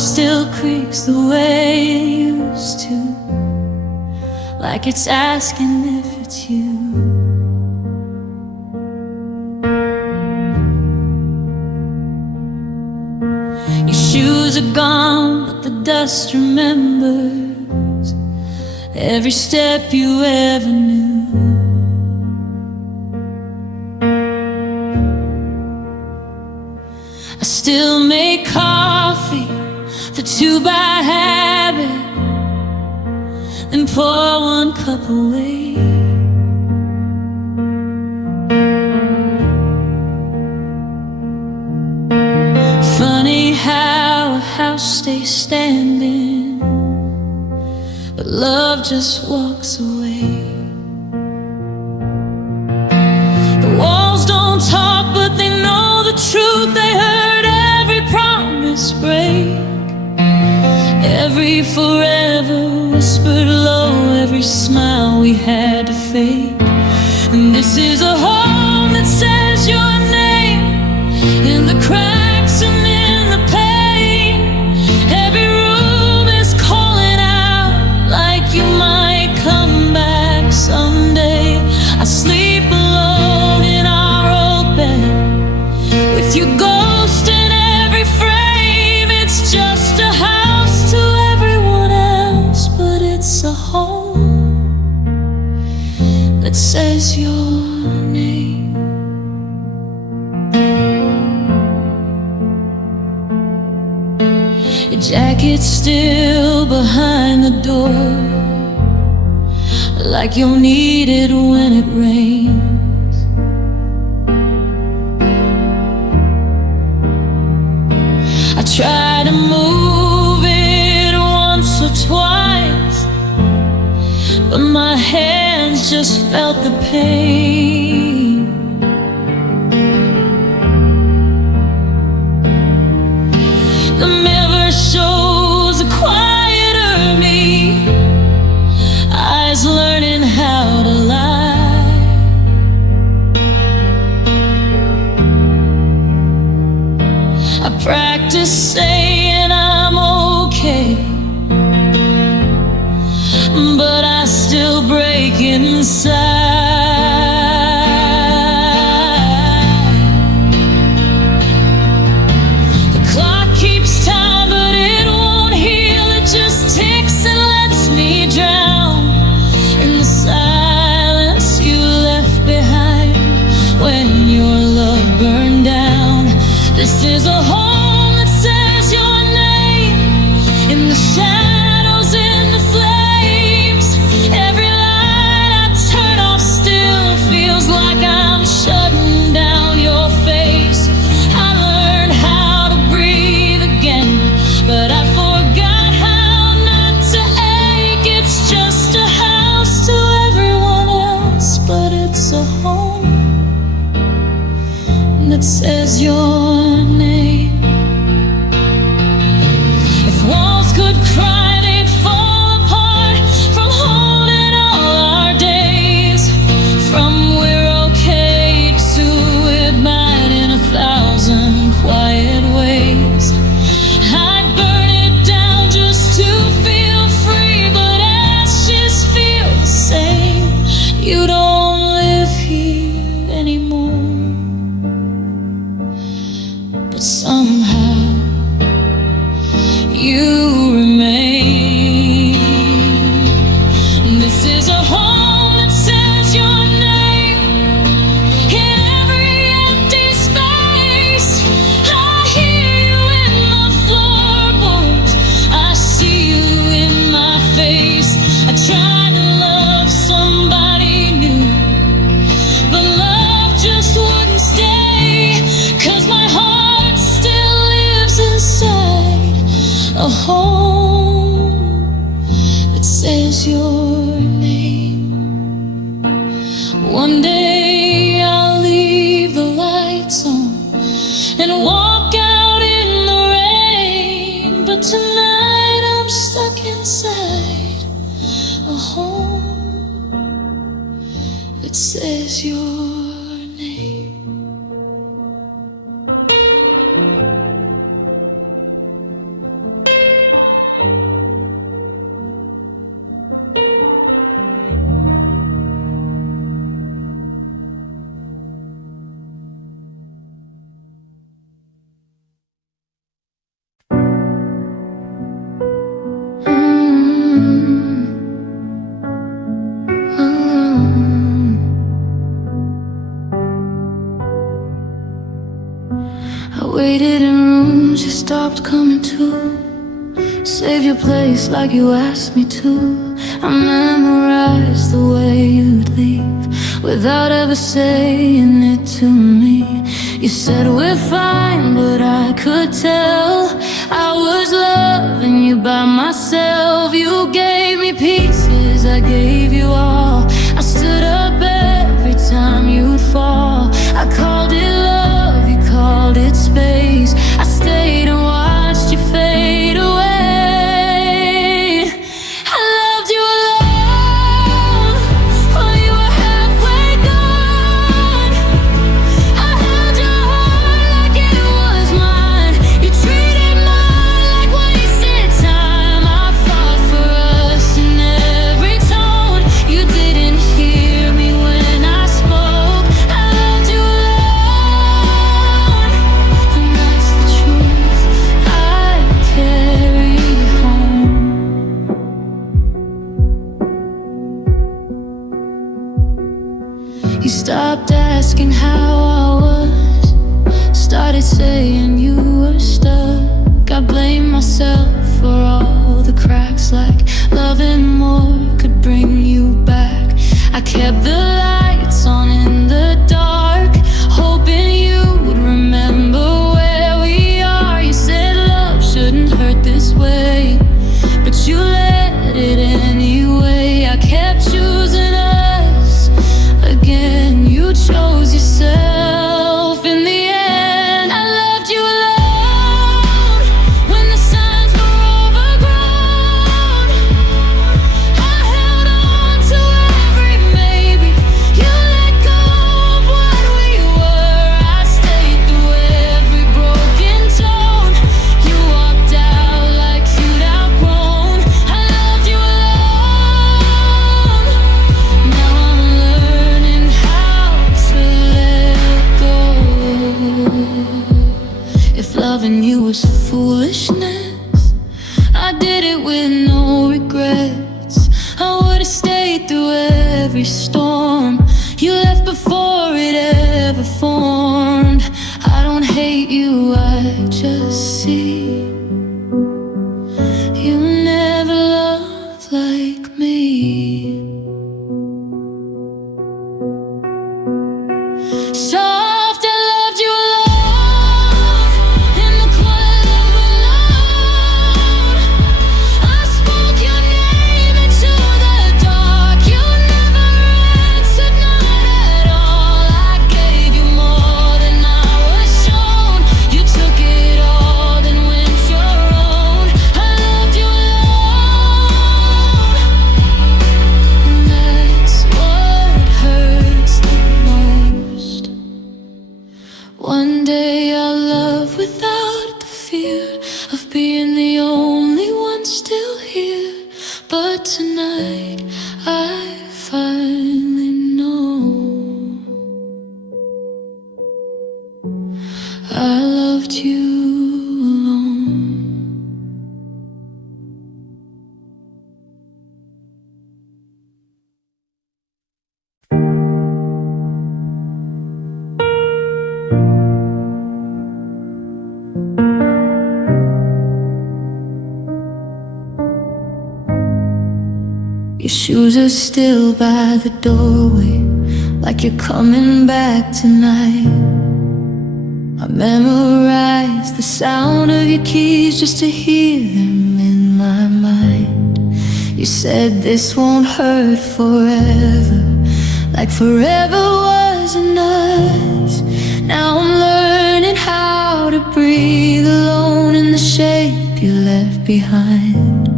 still creaks the way it used to, like it's asking if it's you. Your shoes are gone, but the dust remembers every step you ever knew. I still make coffee for two by habit, then pour one cup away. Funny how a house stays standing, but love just walks away. The walls don't talk, but they know the truth. They heard every promise break, every forever whispered low, every smile we had to fake. And this is a home that says your name in the cracks and in the pain. Every room is calling out like you might come back someday. I sleep alone in our old bed with your ghost in every frame. It's just a house to everyone else, but it's a home that says your name. Your jacket's still behind the door, like you'll need it when it rains. I tried to move it once or twice, but my hands just felt the pain. The mirror shows a quieter me, eyes learning how to lie. I practice saying I'm okay, but I still break inside. The clock keeps time, but it won't heal. It just ticks and lets me drown in the silence you left behind when your love burned down. This is a home that says your name in the shadows, in the flames. Every light I turn off still feels like I'm shutting down your face. I learned how to breathe again, but I forgot how not to ache. It's just a house to everyone else, but it's a home that says your name. If walls could cry, they'd fall apart from holding all our days, from we're okay to admire in 1,000 quiet ways. I'd burn it down just to feel free, but ashes feel the same. You don't live here anymore, but somehow you remain. This is a home that says your name in every empty space. I hear you in the floorboards, I see you in my face. I tried to love somebody new, but love just wouldn't stay, 'cause my heart still lives inside a home that says your name. One day I'll leave the lights on and walk out in the rain, but tonight I'm stuck inside a home that says your name. stopped coming to. Save your place like you asked me to. I memorized the way you'd leave without ever saying it to me. You said we're fine, but I could tell I was loving you by myself. You gave me pieces, I gave you all. I stood up every time you'd fall. I called it love, you called it space. I stayed and watched you fade away. I loved you alone while you were halfway gone. I held your heart like it was mine. You treated mine like wasted time. I fought for us in every tone. You didn't hear me when I spoke. I loved you alone, and that's the truth I carry home. You stopped asking how I was, started saying you were stuck. I blame myself for all the cracks, like loving more could bring you back. I kept the lights on in the dark, hoping you would remember where we are. You said love shouldn't hurt this way, but you let it anyway. I kept choosing us again. You chose yourself in the end. I loved you alone when the signs were overgrown. I held on to every maybe. You let go of what we were. I stayed through every broken tone. You walked out like you'd outgrown. I loved you alone. Now I'm learning how to let go. If loving you was foolishness, I did it with no regrets. I would've stayed through every storm. You left before it ever formed. I don't hate you, I just see you never loved like me. Soft, I loved you alone in the quiet of alone. I spoke your name into the dark. You never answered, not at all. I gave you more than I was shown. You took it all, then went your own. I loved you alone, and that's what hurts the most. One day I'll love without the fear of being the only one still here. But tonight I finally know I loved you alone. Your shoes are still by the doorway, like you're coming back tonight. I memorized the sound of your keys just to hear them in my mind. You said this won't hurt forever, like forever wasn't us. Now I'm learning how to breathe alone in the shape you left behind.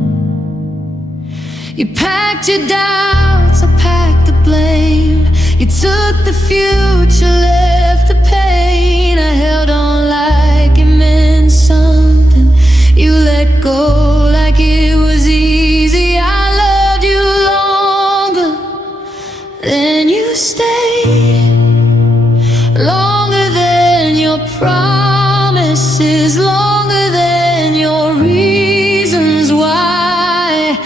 You packed your doubts, I packed the blame. You took the future, left the pain. I held on like it meant something. You let go like it was easy. I loved you longer than you stayed, longer than your promises, longer than your reasons why.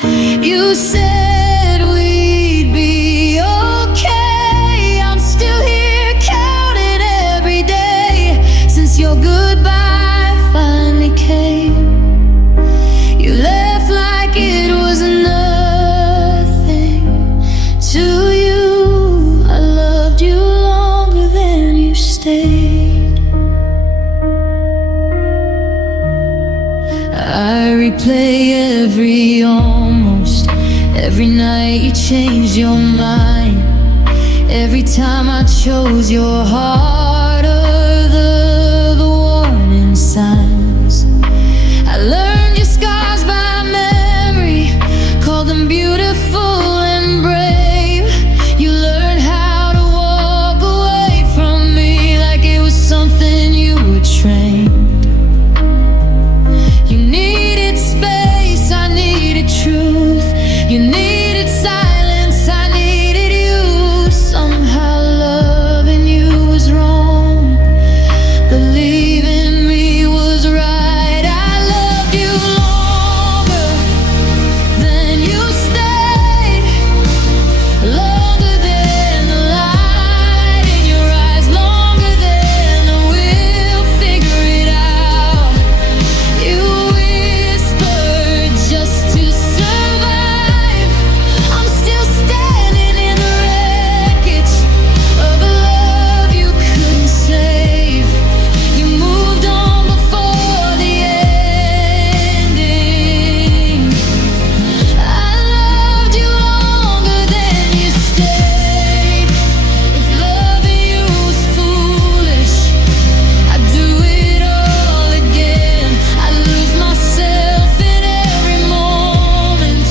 You said we'd be okay. I'm still here counting every day since your goodbye finally came. every almost. Every night you changed your mind. Every time I chose your heart, the warning signs. I learned your scars by memory, called them beautiful and brave. You learned how to walk away from me like it was something you were trained. You needed space, I needed truth. You needed silence, I needed you. Somehow loving you was wrong, believing me was right. I loved you longer than you stayed, longer than the light in your eyes, longer than the we'll figure it out. You whispered just to survive. I'm still standing in the wreckage of a love you couldn't save. You moved on before the ending. I loved you longer than you stayed. If loving you was foolish, I'd do it all again. I'd lose myself in every moment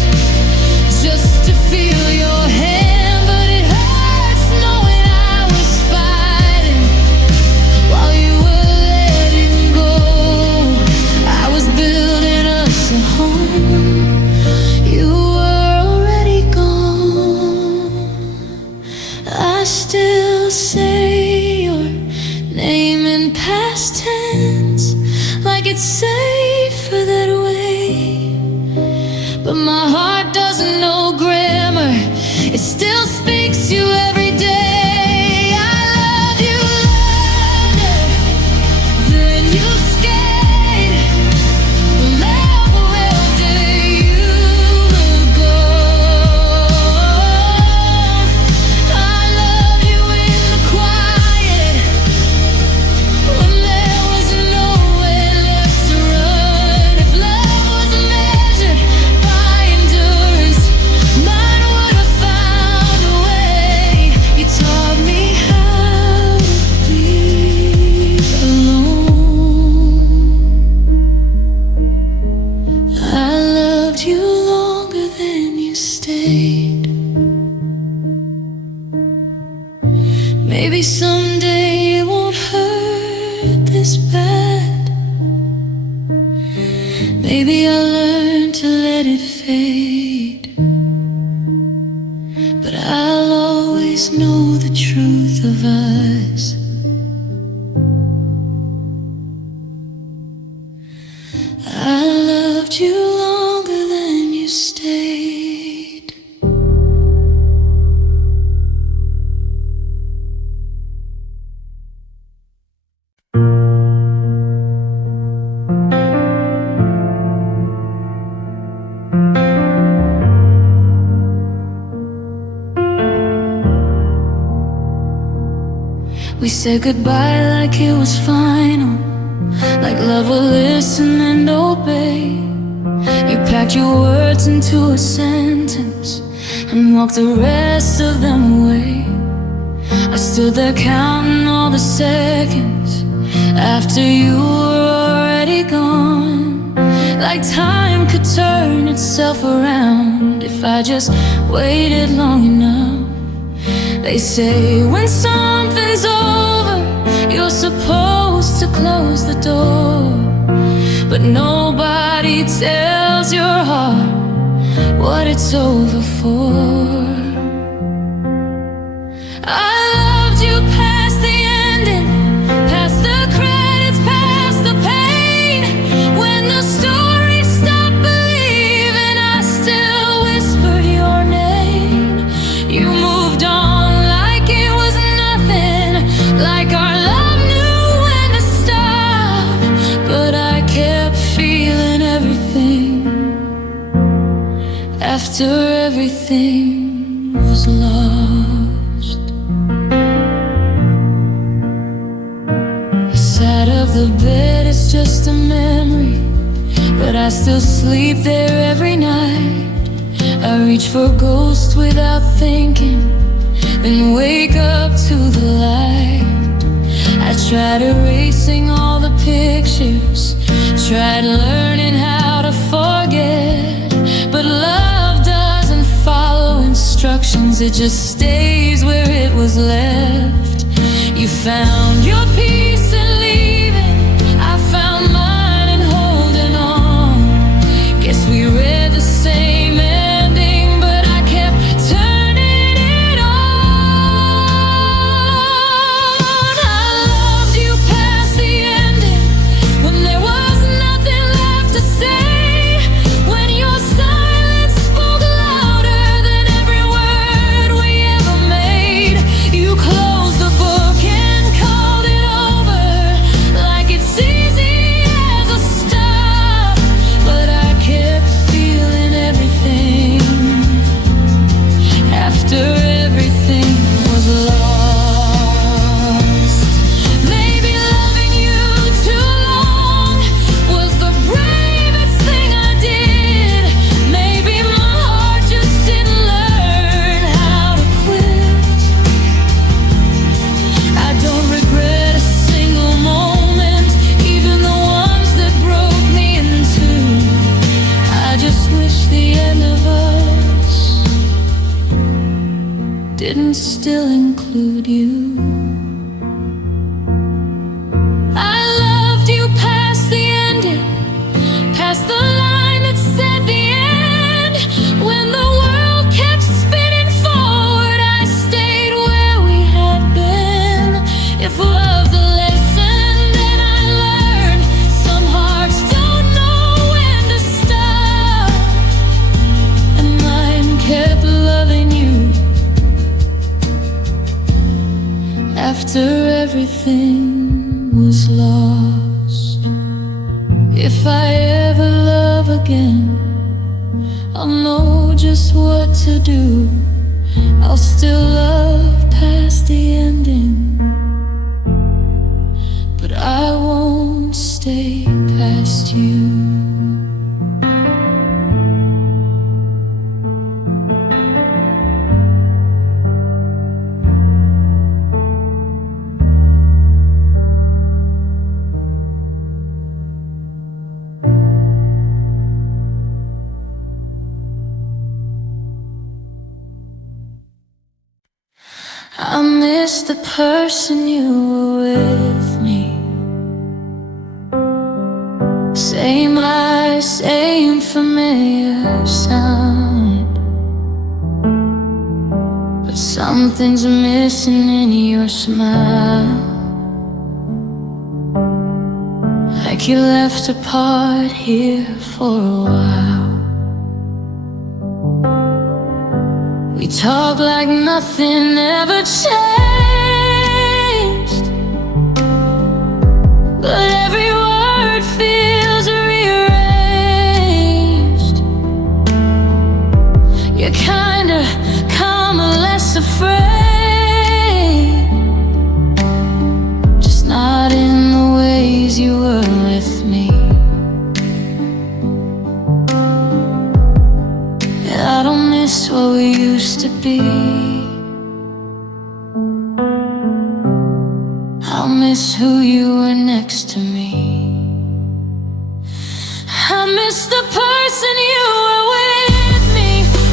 just to feel your hand. But it hurts knowing I was fighting while you were letting go. I was building us a home. You were already gone. I still say your name in past tense, like it's safer that way. But my heart doesn't know grammar, it still speaks you every day. I love you longer than you stayed. Love where did you go? I love you in the quiet, when there was nowhere left to run. If love was measured by endurance, mine would have found a way. You taught me how to be alone. I loved you longer than you stayed. Maybe someday it won't hurt this bad. Maybe I'll learn to let it fade. But I'll always know the truth of us. I loved you longer than you stayed. We said goodbye like it was final, like love will listen and obey. You packed your words into a sentence and walked the rest of them away. I stood there counting all the seconds after you were already gone. Like time could turn itself around if I just waited long enough. They say when something's over, you're supposed to close the door. But nobody tells your heart what it's over for. I loved you past the ending, past the credits, past the pain. When the story stopped believing, I still whispered your name. You moved on like it was nothing, like our love knew when to stop. But I kept feeling everything after everything was lost. The side of the bed is just a memory, but I still sleep there every night. I reach for ghosts without thinking, then wake up to the light. I tried erasing all the pictures, tried learning how to forget, but love doesn't follow instructions, it just stays where it was left. You found your peace in leaving, I found mine in holding on. Guess we read the same ending, but I kept turning it on. I loved you past the ending, when there was nothing left to say, when your silence spoke louder than every word we ever made. You closed the book and called it over, like it's easy as a stop, but I kept feeling everything after everything was lost. Maybe loving you too long was the bravest thing I did. Maybe my heart just didn't learn how to quit. I don't regret a single moment, even the ones that broke me in two. I just wish the end of us didn't still include you. I loved you past the ending, past the line that said the end. When the world kept spinning forward, I stayed where we had been. If love's a lesson, then I learned some hearts don't know when to stop, and mine kept loving you after everything was lost. If I ever love again, I'll know just what to do. I'll still love past the ending, but I won't stay past you. I miss the person you were with me. Same eyes, same familiar sound, but something's missing in your smile. Like you left a part here for a while. We talk like nothing ever changed, but every word feels rearranged. You're kinda calmer, less afraid, just not in the ways you were with me. I don't miss what we used to be. I'll miss who you were next to me. I miss the person you were with me.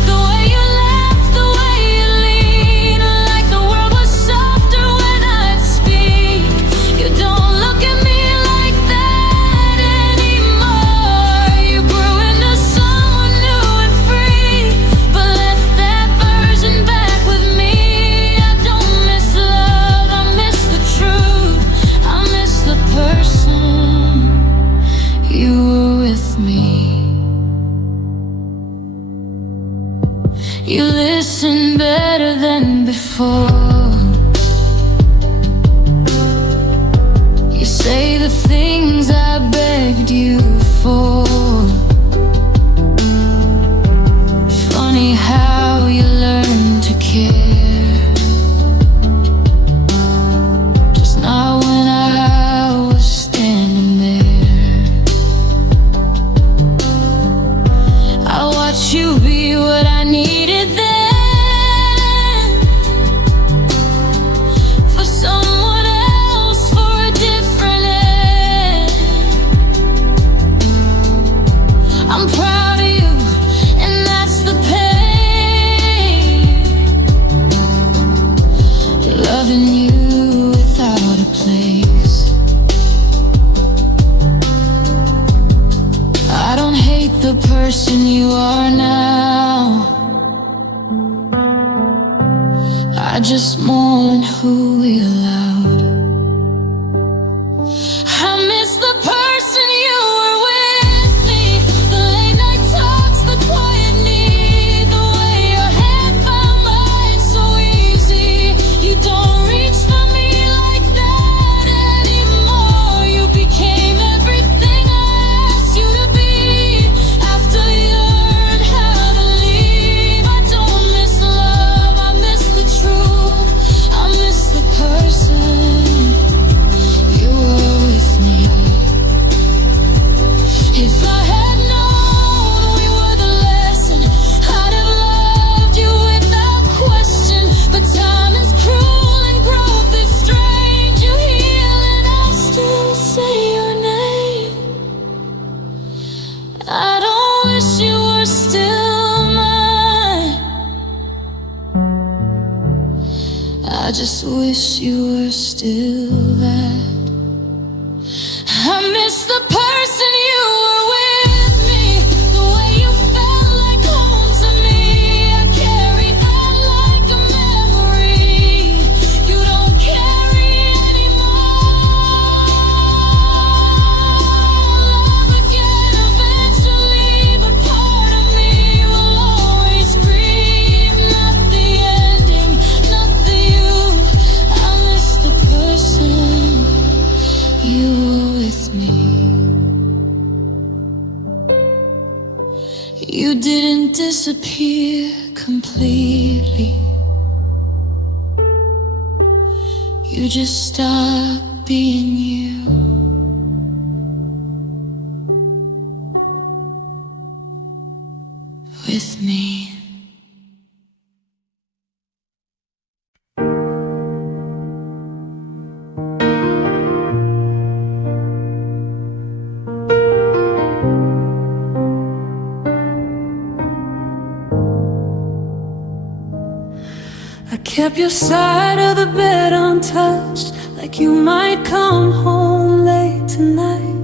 The way you laughed, the way you leaned, like the world was softer when I'd speak. You don't look at me like that anymore. You grew into someone new and free, but left that version back with me. I don't miss love, I miss the truth. I miss the person you were with me. You listen better than before. You say the things I begged you for. Funny how you learn to care, just not when I was standing there. thought you'd be what I needed then, for someone else, for a different end. I'm proud of you, and that's the pain, loving you without a place. I don't hate the person you are now, I just mourn who we allowed. I miss the person you were with me, the late night talks, the quiet need, the way your hand found mine so easy. You don't reach for me like that anymore. You became everything I asked you to be. After you learned how to leave, I don't miss love, I miss the truth. I miss the person you were with me. If I had known we were the lesson, I'd have loved you without question. But time is cruel and growth is strange. You heal and I'll still say your name. I don't wish you were still mine, I just wish you were still that. I miss the person you were with me, the way you felt like home to me. I carry that like a memory you don't carry anymore. Love again eventually, but part of me will always grieve. Not the ending, not the you. I miss the person you were with me. You didn't disappear completely, you just stopped being you. With me. I kept your side of the bed untouched, like you might come home late tonight.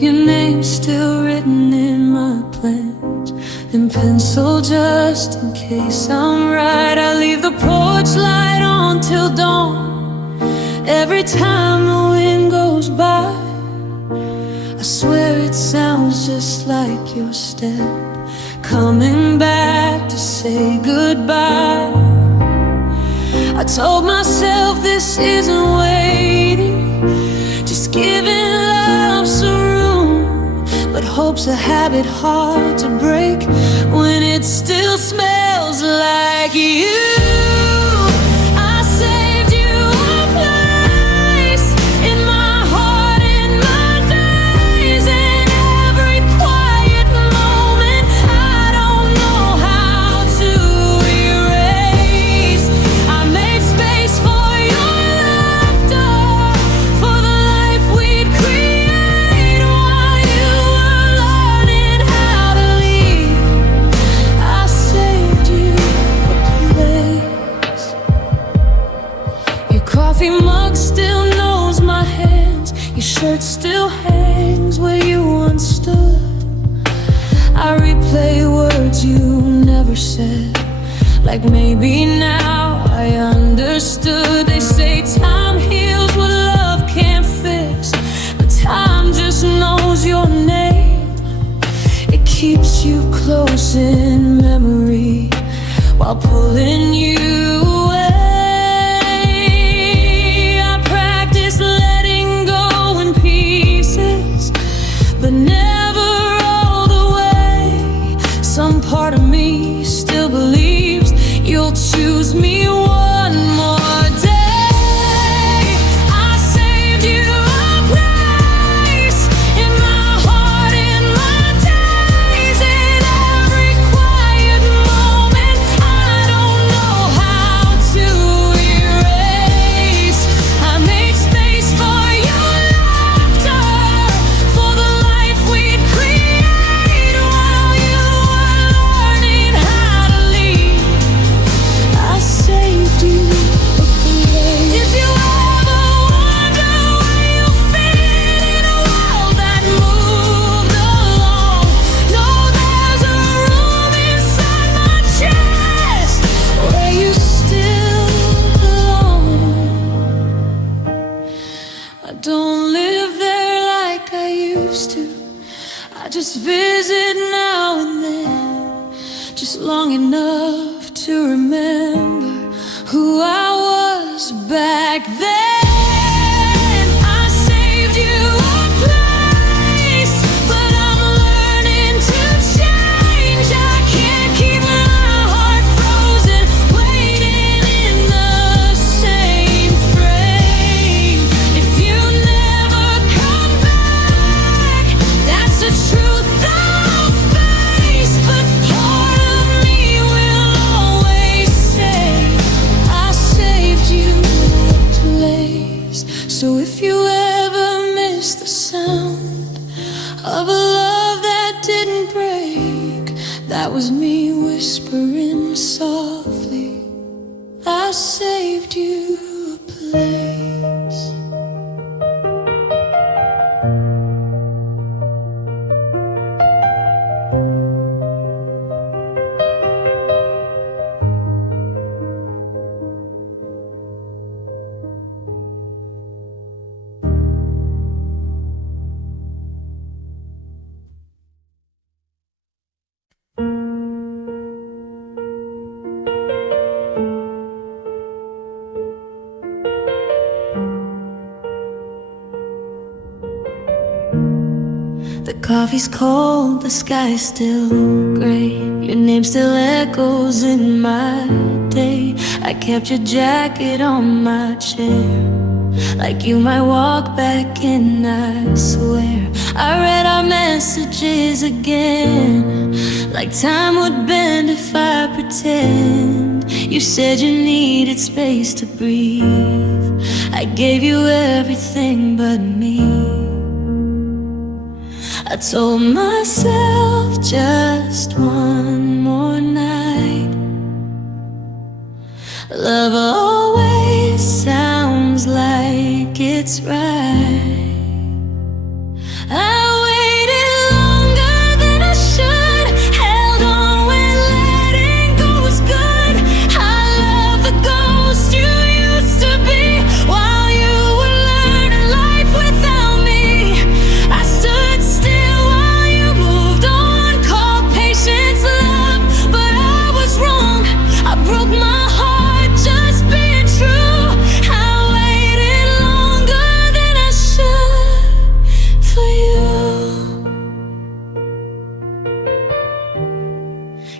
Your name's still written in my plans, in pencil just in case I'm right. I leave the porch light on till dawn, every time the wind goes by. I swear it sounds just like your step, coming back to say goodbye. I told myself this isn't waiting, just giving love some room. But hope's a habit hard to break when it still smells like you. I saved you a place in my heart, in my days, in every quiet moment. I don't know how to erase. I made space for your laughter, for the life we'd create while you were learning how to leave. I saved you a place. Your coffee mug still knows my hands, your shirt still hangs where you once stood. I replay words you never said, like maybe now I understood. They say time heals what love can't fix, but time just knows your name. It keeps you close in memory while pulling you away. I practice letting go in pieces, but never all the way. Some part of me still believes you'll choose me one more day. I saved you a place in my heart, in my days, in long enough to remember who I was back then. I saved you a place, but I'm learning to change. I can't keep my heart frozen, waiting in the same frame. If you never come back, that's the truth I'll face. But part of me will always say I saved you a place. So if you ever miss the sound of a love that didn't break, that was me whispering softly, I saved you a place. The coffee's cold, the sky's still gray. Your name still echoes in my day. I kept your jacket on my chair, like you might walk back in, I swear. I read our messages again, like time would bend if I pretend. You said you needed space to breathe. I gave you everything but me. I told myself just one more night. Love always sounds like it's right. I waited longer than I should, held on when letting go was good. I love the ghost you used to be, while you were learning life without me. I stood still while you moved on, called patience love, but I was wrong. I broke my heart just being true. I waited longer than I should for you.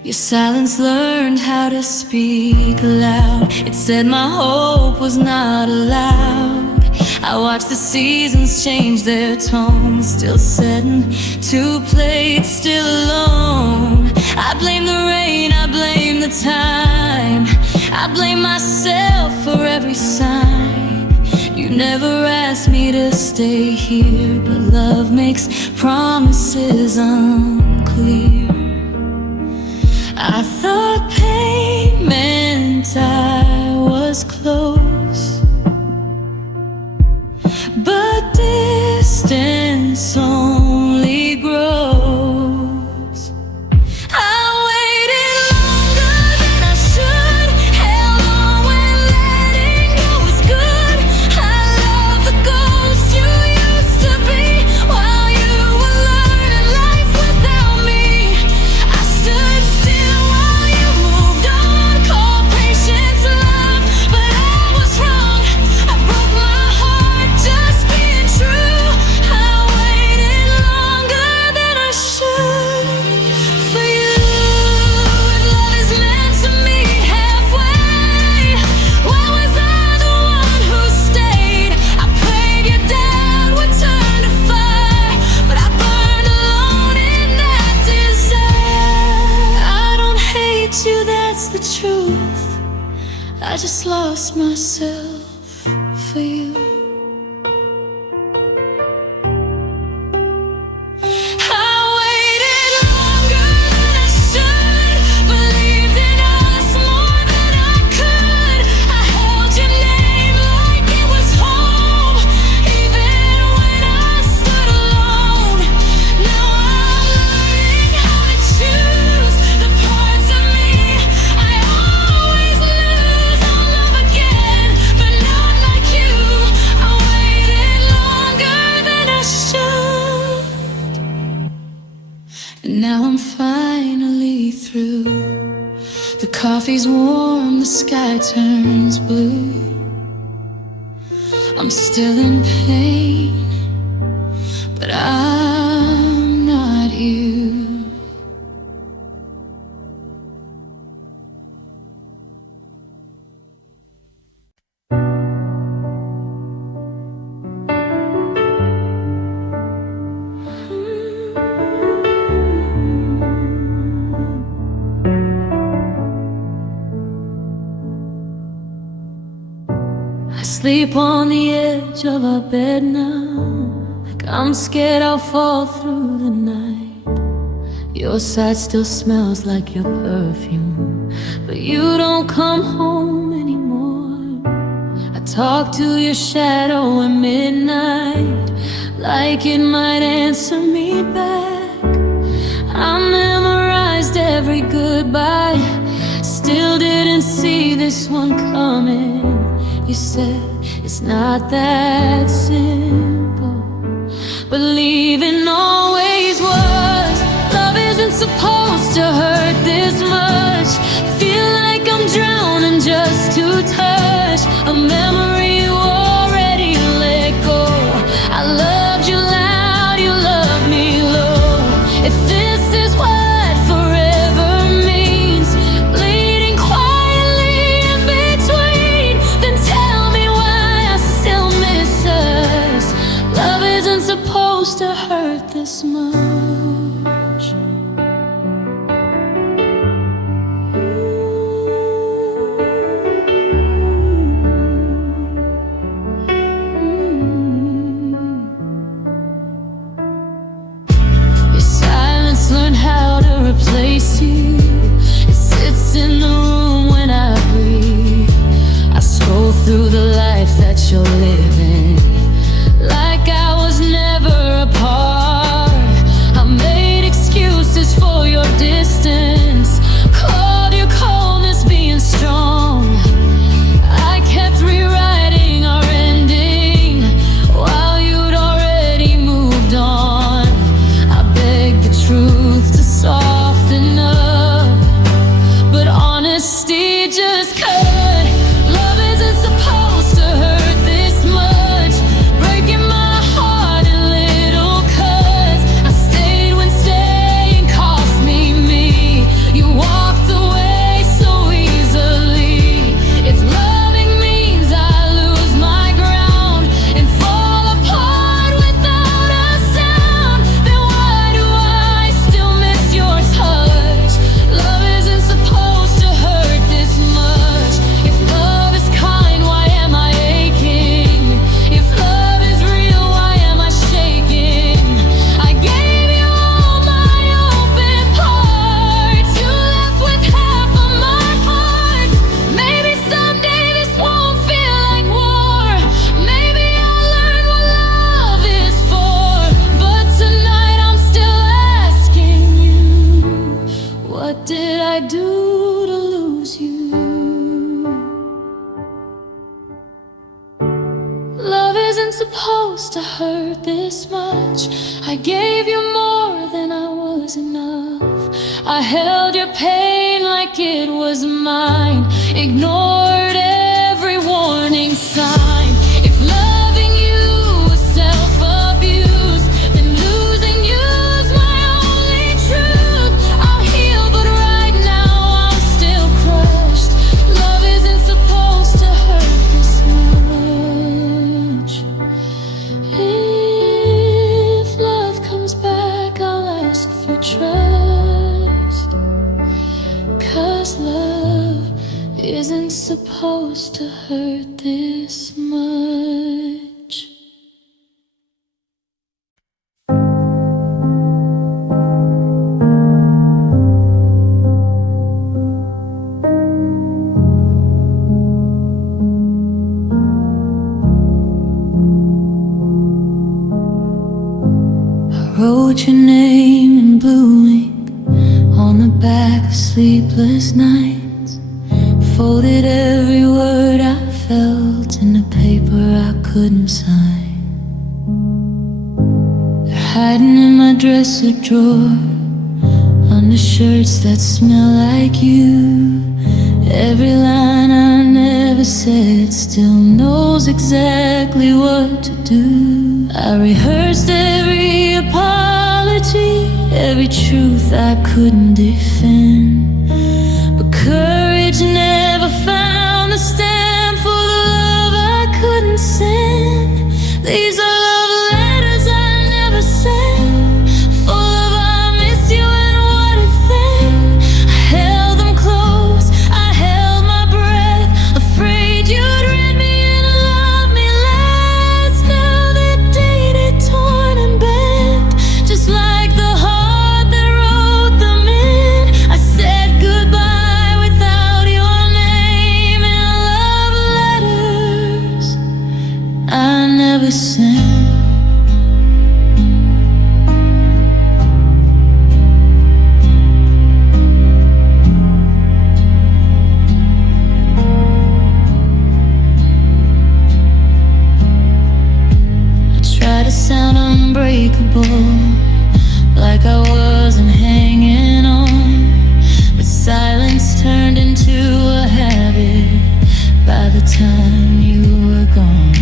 Your silence learned how to speak loud. It said my hope was not allowed. I watched the seasons change their tone, still setting two plates, still alone. I blame the rain, I blame the time, I blame myself for every sign. You never asked me to stay here, but love makes promises unclear. I thought pain meant I was close, but distance only grows. I waited longer than I should, held on when letting go was good. I love the ghost you used to be, while you were learning life without me. I stood still while you moved on, called patience love, but I was wrong. I broke my heart just being true. I waited longer than I should for you. If love is meant to meet halfway, why was I the one who stayed? I prayed your dad would turn to fire, but I burned alone in that desire. I don't hate you, that's the truth. I just lost myself for you. I waited longer than I should, believed in us more than I could. I held your name like it was home, even when I stood alone. Now I'm learning how to choose the parts of me I always lose. I'll love again, but The coffee's warm, the sky turns blue. I'm still in pain, but I'm not you. I sleep on the edge of our bed now, like I'm scared I'll fall through the night. Your side still smells like your perfume, but you don't come home anymore. I talk to your shadow at midnight, like it might answer me back. I memorized every goodbye, still didn't see this one coming. You said it's not that simple, but leaving always was. Love isn't supposed to hurt this much. Feel like I'm drowning just to touch a memory you already let go. I loved you loud, you loved me low. If this is what forever means, bleeding quietly in between, then tell me why I still miss us. Love isn't supposed to hurt this much. Your silence learned how to replace you. It sits in the room when I breathe. I scroll through the life that you're living, like I was never apart. I made excuses for your distance, called your coldness being strong. I kept rewriting our ending while you'd already moved on. I begged the truth to soften up, but honesty just cut. Love isn't supposed to hurt this much, breaking my heart in little cuts. I stayed when staying cost me. You walked away so easily. If loving means I lose my ground and fall apart without a sound, then why do I still miss your touch? Love isn't supposed to hurt this much. If love is kind, why am I aching? If love is real, why am I shaking? I gave you all my open parts, you left with half of my heart. Maybe someday this won't feel like war. Maybe I'll learn what love is for. But tonight I'm still asking you, what did I do to lose you? Love isn't supposed to hurt this much. I gave you more than I was enough. I held your pain like it was mine, ignored every warning sign. If loving you was self-abuse, then losing you's my only truth. I'll heal, but right now I'm still crushed. Love isn't supposed to hurt this much. If love comes back, I'll ask for trust, 'cause love isn't supposed to hurt this much. I wrote your name in blue ink on the back of sleepless nights, folded every word I felt in a paper I couldn't sign. They're hiding in my dresser drawer, the shirts that smell like you. Every line I never said still knows exactly what to do. I rehearsed every apology, every truth I couldn't defend, but courage never found a stand for the love I couldn't send. These are love letters I never sent, full of I miss you and what if then. I held them close, I held my breath, afraid you'd read me and love me less. Now they're dated, torn and bent, just like the heart that wrote them in. I said goodbye without your name in love letters I never sent. Try to sound unbreakable, like I wasn't hanging on, but silence turned into a habit by the time you were gone.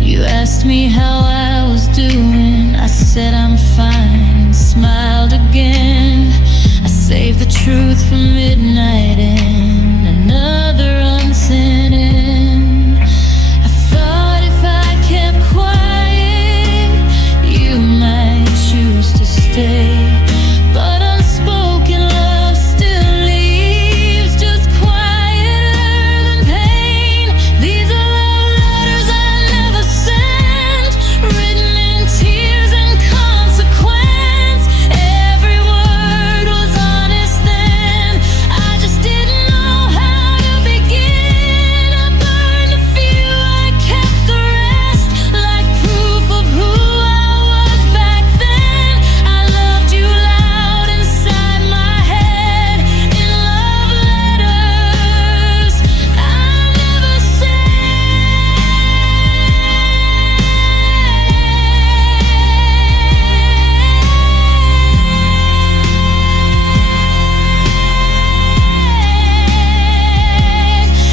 You asked me how I was doing, I said I'm fine and smiled again. I saved the truth for midnight and another unsent end. I thought if I kept quiet, you might choose to stay, but unspoken love still leaves just quieter than pain. These are love letters I never sent, written in tears and consequence. Every word was honest then, I just didn't know how to begin. I burned a few, I kept the rest, like proof of who I was back then. I loved you loud inside my head in love letters I never sent.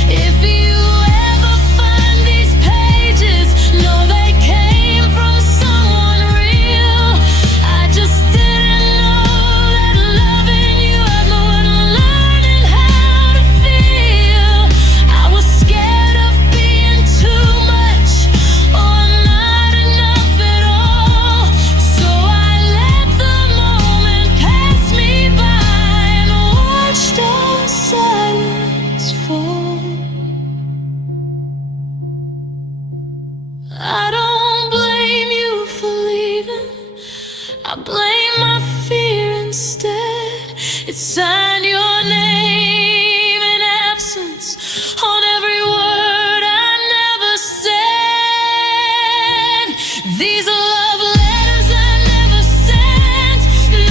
If you ever find these pages, know they came from someone real. I just didn't know that loving you had more than learning how to feel. I was scared of being too much or not enough at all, so I let the moment pass me by and watched our silence fall. I don't blame you for leaving, I blame my fear instead. It signed your name in absence on every word I never said. These are love letters I never sent,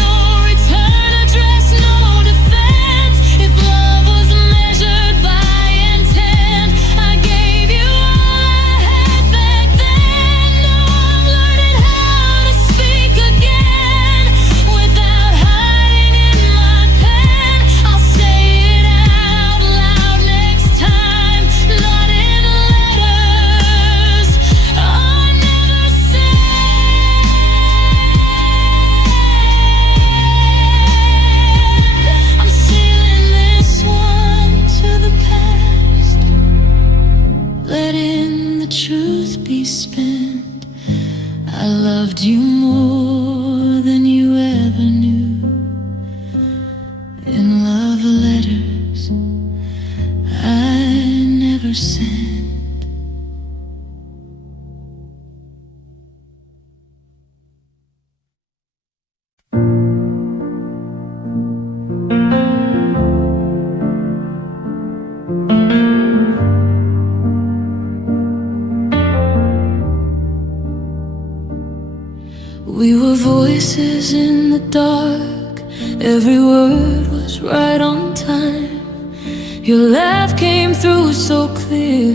no return address, no defense. If love was measured by intent, I gave you all I had back then. Now I'm learning how to speak again without hiding in my pen. I'll say it out loud next time, not in letters I never sent. I'm sealing this one to the past, letting the truth be spent. I loved you more than you ever knew in love letters I never sent. We were voices in the dark, every word was right on time. Your laugh came through so clear,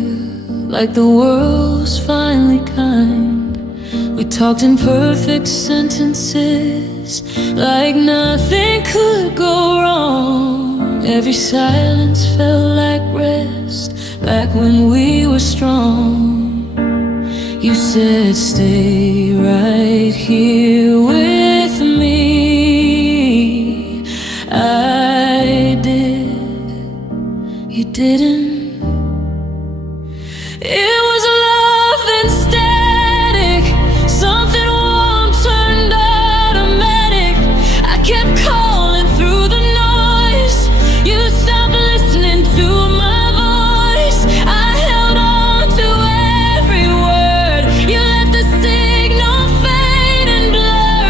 like the world was finally kind. We talked in perfect sentences, eyes, like nothing could go wrong. Every silence felt like rest, back when we were strong. You said stay right here with me. I did, you didn't. It was love and static, something warm turned automatic. I kept calling through the noise, you stopped listening to my voice. I held on to every word, you let the signal fade and blur.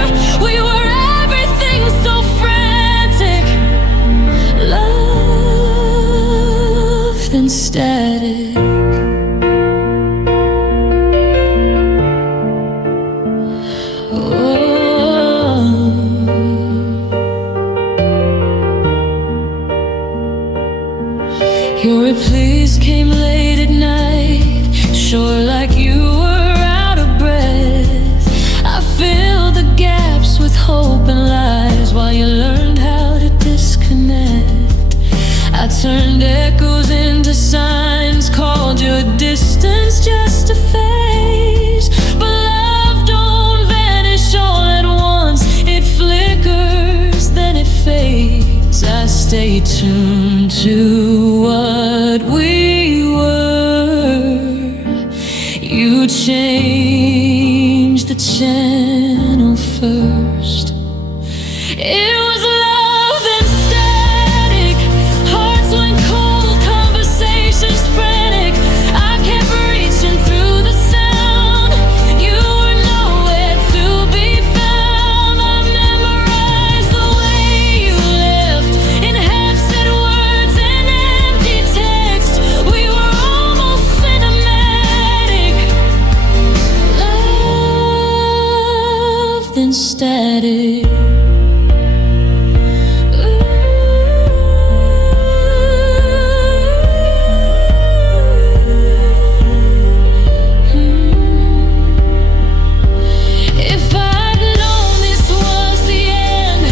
We were everything so frantic, love and static. Your pleas came late at night, sure like you were out of breath. I filled the gaps with hope and lies while you learned how to disconnect. I turned echoes into signs, called your distance just a phase. But love don't vanish all at once, it flickers, then it fades. I stay tuned to what we were. You changed the channel first. It was love and static, hearts went cold, conversations frantic. I kept reaching through the sound, you were nowhere to be found. I memorized the way you left, in half-said words and empty text. We were almost cinematic, love then static. If I'd known this was the end,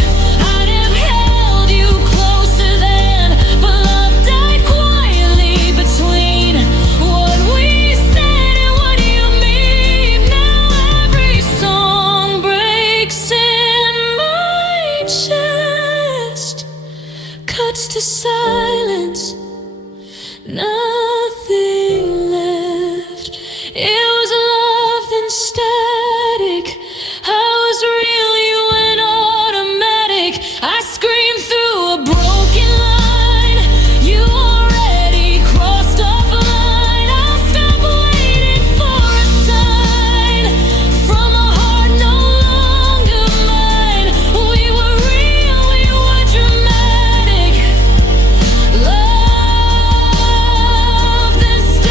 I'd have held you closer then. But love died quietly between what we said and what you mean. Now every song breaks in my chest, cuts to silence, nothing left. It was love then static, I was real, you went automatic. I screamed through a broken line, you already crossed off a line. I stopped waiting for a sign from a heart no longer mine. We were real, we were dramatic, love then static.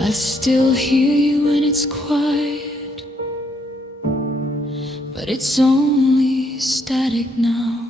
I still hear you when it's quiet, but it's only static now.